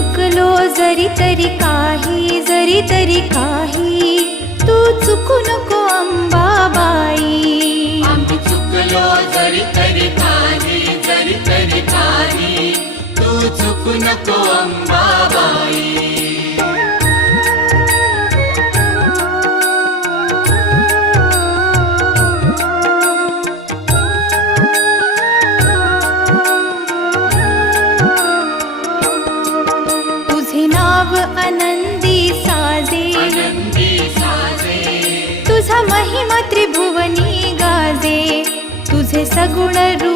चुकलो जरी तरी काही तू चुकू नको अंबाबाई. आम्ही चुकलो जरी तरी काही तू चुकू नको अंबाबाई. तुझे नाव आनंदी साजे, तुझा महिमा त्रिभुवनी गाजे. तुझे सगुण रूप